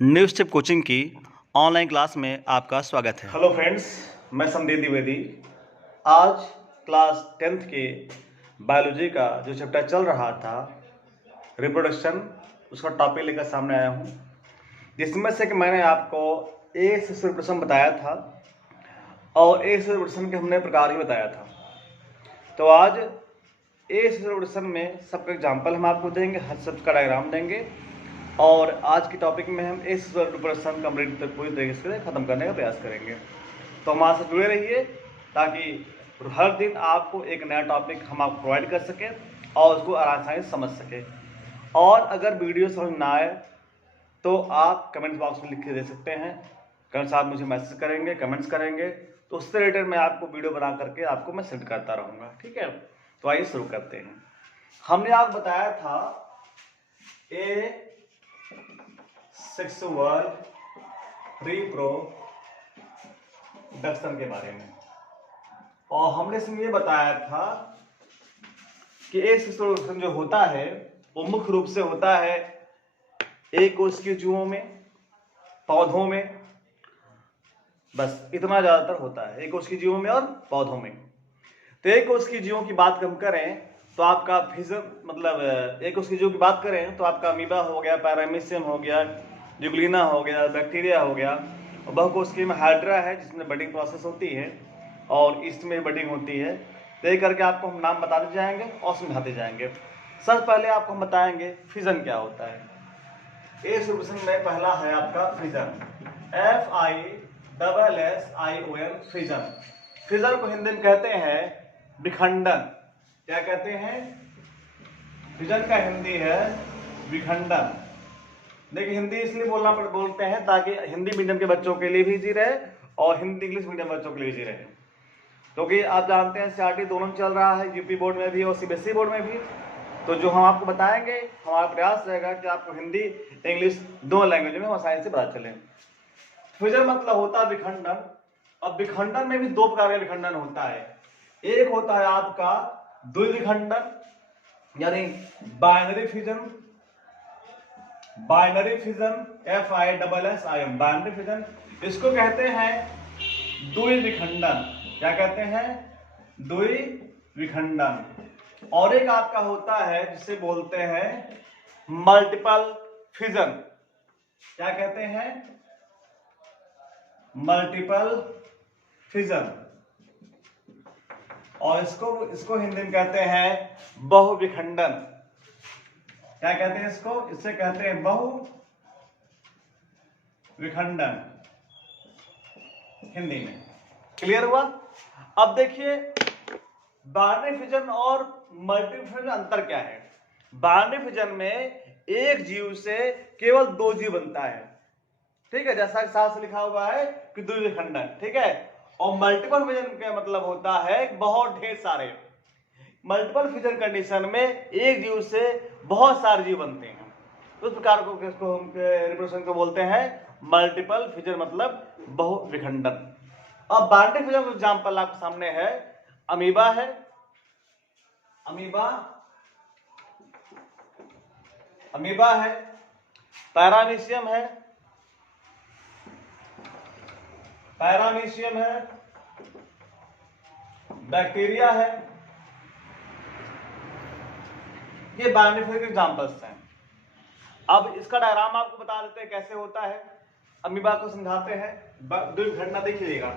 New step coaching की online class में आपका स्वागत है। हेलो फ्रेंड्स, मैं संदीप द्विवेदी। आज क्लास 10th के बायोलॉजी का जो चैप्टर चल रहा था रिप्रोडक्शन, उसका टॉपिक लेकर सामने आया हूँ, जिसमें से कि मैंने आपको ए से रिप्रोडक्शन बताया था और ए से रिप्रोडक्शन के हमने प्रकार ही बताया था। तो आज ए से रिप्रोडक्शन में सबका एग्जाम्पल हम आपको देंगे, हर शब्द का डायग्राम देंगे और आज के टॉपिक में हम इस रिप्रोडक्शन कंप्लीट पूरी तरीके से ख़त्म करने का प्रयास करेंगे। तो हमारे साथ जुड़े रहिए ताकि हर दिन आपको एक नया टॉपिक हम आपको प्रोवाइड कर सकें और उसको आसानी से समझ सकें। और अगर वीडियो समझ ना आए तो आप कमेंट बॉक्स में लिख के दे सकते हैं। कमेंट्स आप मुझे मैसेज करेंगे, कमेंट्स करेंगे, तो उससे रिलेटेड मैं आपको वीडियो बना करके आपको मैं सेंड करता रहूँगा। ठीक है, तो आइए शुरू करते हैं। हमने आपको बताया था ए सेक्सुअल रिप्रोडक्शन के बारे में, और हमने इसमें ये बताया था कि ए सेक्सुअल रिप्रोडक्शन जो होता है वो मुख्य रूप से होता है एक कोश के जीवों में, पौधों में, बस इतना ज्यादातर होता है एक कोश के जीवों में और पौधों में। तो एक कोश के जीवों की बात हम करें तो आपका फिजन मतलब एक कोश के जीवों की बात करें तो आपका अमीबा हो गया, पैरामीशियम हो गया, यूग्लिना हो गया, बैक्टीरिया हो गया, और बहुकोशिकीय में हाइड्रा है जिसमें बडिंग प्रोसेस होती है और ईस्ट में बडिंग होती है। तो ये करके आपको हम नाम बताते जाएंगे और समझाते जाएंगे। सबसे पहले आपको हम बताएंगे फिजन क्या होता है। ए रिप्रोडक्शन में पहला है आपका फिजन, FISSION, फिजन। फिजन को हिंदी में कहते हैं विखंडन। क्या कहते हैं? फिजन का हिंदी है विखंडन। देखिए, हिंदी इसलिए बोलते हैं ताकि हिंदी मीडियम के बच्चों के लिए भी इजी रहे और हिंदी इंग्लिश मीडियम बच्चों के लिए इजी रहे, क्योंकि आप जानते हैं CRT दोनों में चल रहा है, यूपी बोर्ड में भी और CBSE बोर्ड में भी। तो जो हम आपको बताएंगे, हमारा प्रयास रहेगा कि आपको हिंदी इंग्लिश दोनों लैंग्वेज में आसानी से पता चले। फिजन मतलब होता है विखंडन। अब विखंडन में भी दो प्रकार का विखंडन होता है। एक होता है आपका द्विविखंडन यानी binary fission, binary fission, FISSION, binary fission. इसको कहते हैं द्विविखंडन। क्या कहते हैं? द्विविखंडन। और एक आपका होता है जिसे बोलते हैं मल्टीपल फिजन। क्या कहते हैं? Multiple fission. और इसको हिंदी में कहते हैं बहुविखंडन। क्या कहते हैं इसको? इसे कहते हैं बहुविखंडन हिंदी में। क्लियर हुआ? अब देखिए, बाइनरी फिजन और मल्टीपल फिजन अंतर क्या है। बाइनरी फिजन में एक जीव से केवल दो जीव बनता है, ठीक है, जैसा कि साफ से लिखा हुआ है कि द्विविखंडन, ठीक है। और मल्टीपल फिजन का मतलब होता है बहुत ढेर सारे। मल्टीपल फिजन कंडीशन में एक जीव से बहुत सारे जीव बनते हैं, उस प्रकार को हम रिप्रोडक्शन को बोलते हैं मल्टीपल फिजन, मतलब बहुविखंडन। अब बाइनरी फिजन का एग्जांपल आपके सामने है, अमीबा है, अमीबा है, पैरामीशियम है, बैक्टीरिया है। ये बाइनरी फिजन के एग्जांपल्स हैं। अब इसका डायग्राम आपको बता देते हैं कैसे होता है। अमीबा को समझाते हैं, द्विविखंडन देखिएगा।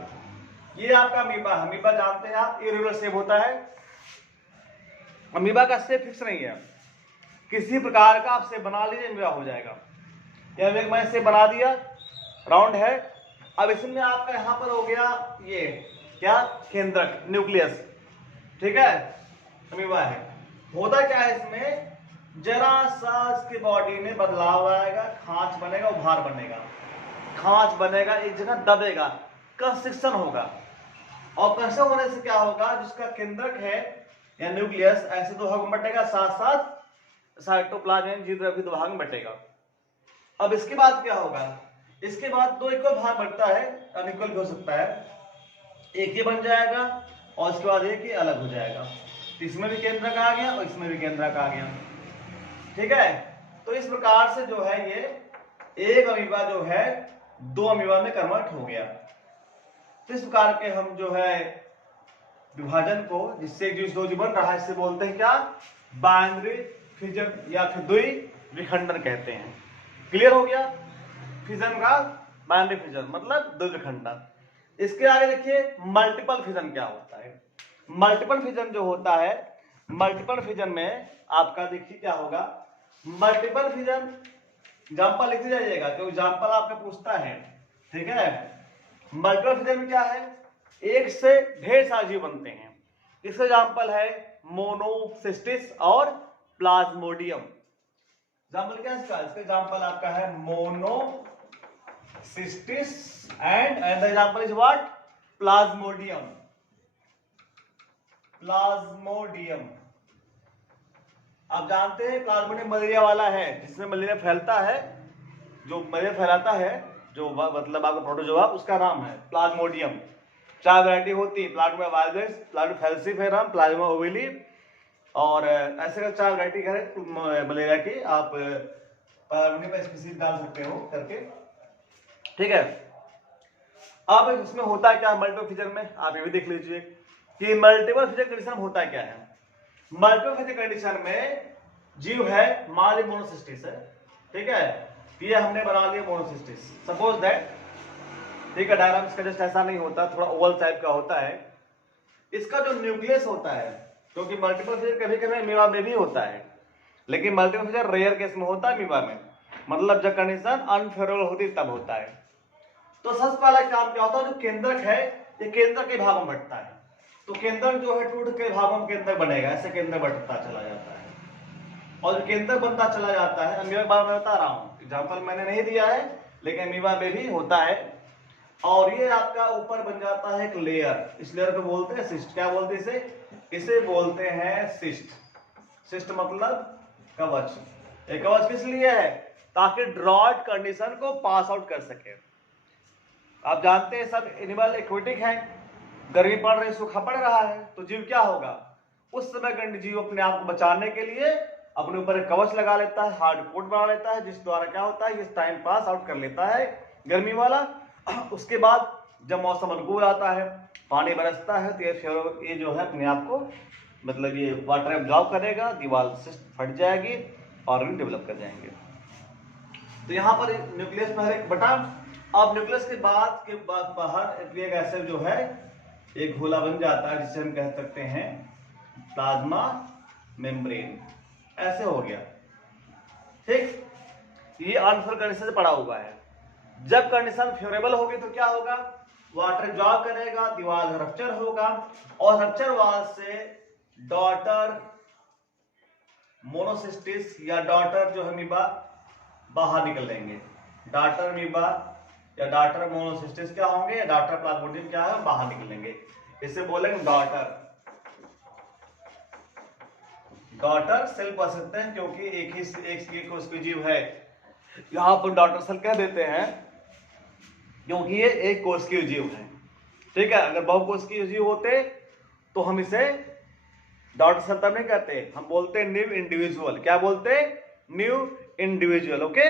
ये आपका अमीबा है। अमीबा जानते हैं आप, इरेगुलर शेप होता है। अमीबा का शेप फिक्स नहीं है, किसी प्रकार का आप शेप बना लीजिए, अमीबा हो जाएगा। या मैं शेप बना दिया, राउंड है। अब इसमें आपका यहां पर हो गया ये क्या, केंद्रक, न्यूक्लियस, ठीक है, अमीबा है। होता क्या है इसमें, जरा सा इसकी बॉडी में बदलाव आएगा, खांच बनेगा, उभार बनेगा, खांच बनेगा, एक जगह दबेगा, कंस्ट्रिक्शन होगा। और कंस्ट्रक्शन होने से क्या होगा, जिसका केंद्रक है या न्यूक्लियस ऐसे दो भाग में बटेगा, साथ साथ साइटोप्लाज्म जीव भी दो भाग में बटेगा। अब इसके बाद क्या होगा, इसके बाद दो इक्वल भाग बनता है, अनइक्वल भी हो सकता है, एक ही बन जाएगा और इसके बाद एक ही अलग हो जाएगा। तो इसमें भी केंद्रक आ गया और इसमें भी केंद्रक आ गया, ठीक है। तो इस प्रकार से जो है ये एक अमीबा जो है 2 अमीबा में कन्वर्ट हो गया। तो इस प्रकार के हम जो है विभाजन को, जिससे जो जीव बन रहा है, इससे बोलते हैं क्या, बाइनरी फिजन या फिर द्वि विखंडन कहते हैं। क्लियर हो गया? फिजन का बाइनरी फिजन मतलब द्वि विखंडन। इसके आगे देखिए मल्टीपल फिजन क्या होता है। मल्टीपल फिजन जो होता है, मल्टीपल फिजन में आपका देखिए क्या होगा। मल्टीपल फिजन एग्जाम्पल लिखते जाइएगा, क्योंकि एग्जाम्पल आपका पूछता है, ठीक है। मल्टीपल फिजन में क्या है, एक से ढेर सारे जीव बनते हैं। इसका एग्जाम्पल है मोनोसिस्टिस और प्लाज्मोडियम। एग्जाम्पल क्या है इसका एग्जाम्पल आपका है Monocystis and the example is what, Plasmodium. Plasmodium आप जानते हैं प्लाज्मोडियम मलेरिया वाला है, जिसमें मलेरिया फैलता है, जो मलेरिया फैलाता है, जो मतलब आपका प्रोटोजोआ, उसका नाम है प्लाज्मोडियम। 4 वैरायटी होती है, प्लाज्मोडियम वायलेंस, प्लाज्मोडियम फैल्सिफेरम, प्लाज्मोडियम ओविली, और ऐसे का 4 वैरायटी है मलेरिया की। आप प्लाज्मोडियम पे स्पीशीज डाल सकते हो करके, ठीक है। अब इसमें होता है क्या मल्टीपल फिजन में, आप ये भी देख लीजिए कि मल्टीपल फिजन कंडीशन होता है क्या है। मल्टीपल फिजन कंडीशन में जीव है, मान ली मोनोसिस्टिस है, ठीक है। ये हमने बना लिया मोनोसिस्टिस, सपोज दैट, ठीक है। डायग्राम इसका जस्ट ऐसा नहीं होता, थोड़ा ओवल टाइप का होता है। इसका जो न्यूक्लियस होता है, क्योंकि मल्टीपल फिजन कभी कभी अमीबा में भी होता है, लेकिन मल्टीपल फिजन रेयर केस में होता है अमीबा में, मतलब जब कंडीशन अनफेवरेबल होती तब होता है। तो सबसे पहला काम क्या होता है, जो केंद्रक है ये केंद्रक के भागों में बढ़ता है। तो केंद्रक जो है टूट के भागों में केंद्रक बनेगा, ऐसे केंद्रक बढ़ता चला जाता है, और केंद्रक बनता चला जाता है। अमीबा के बारे में बता रहा हूं, एग्जाम्पल मैंने नहीं दिया है, लेकिन अमीबा में भी होता है। और ये आपका ऊपर बन जाता है एक लेयर, इस लेयर को बोलते हैं सिस्ट। क्या बोलते हैं इसे? इसे बोलते हैं सिस्ट। सिस्ट मतलब कवच। ये कवच किस लिए है? ताकि ड्रॉट कंडीशन को पास आउट कर सके। आप जानते हैं सब एनिमल एक्वेटिक है, गर्मी पड़ रही, सूखा पड़ रहा है, तो जीव क्या होगा, उस समय जीव अपने आप को बचाने के लिए अपने ऊपर एक कवच लगा लेता है, हार्ड कोट बना लेता है, जिस द्वारा क्या होता है, ये टाइम पास आउट कर लेता है गर्मी वाला। उसके बाद जब मौसम अनुकूल आता है, पानी बरसता है, तो ये जो है अपने आप को मतलब ये वाटर एब्जॉर्ब करेगा, दीवार से फट जाएगी और भी डेवलप कर जाएंगे। तो यहाँ पर न्यूक्लियस पहले बटा, अब न्यूक्लियस के बाद बाहर न्यूक्लिक एसिड जो है एक घोला बन जाता है, जिसे हम कह सकते हैं प्लाज्मा मेम्ब्रेन। ऐसे हो गया, ठीक। ये अनफेवरेबल कंडीशन से पड़ा हुआ है। जब कंडीशन फेवरेबल होगी तो क्या होगा, वाटर एब्जॉर्ब करेगा, दीवार रप्चर होगा, और रप्चर वाल से डॉटर मोनोसिस्टिस या डॉटर जो अमीबा बाहर निकल लेंगे। डॉटर अमीबा या डॉटर मोनोसिस्टिस क्या होंगे, या डॉटर प्लाज्मोडियम क्या है, बाहर निकलेंगे। इसे बोलेंगे डॉटर। डॉटर सेल कह सकते हैं, क्योंकि एक कोशिकीय जीव है, यहां पर डॉटर सेल कह देते हैं क्योंकि ये एक कोशिकीय जीव है, ठीक है। अगर बहुकोशिकीय जीव होते तो हम इसे डॉटर सेल तब नहीं कहते, हम बोलते न्यू इंडिविजुअल। क्या बोलते? New individual, okay.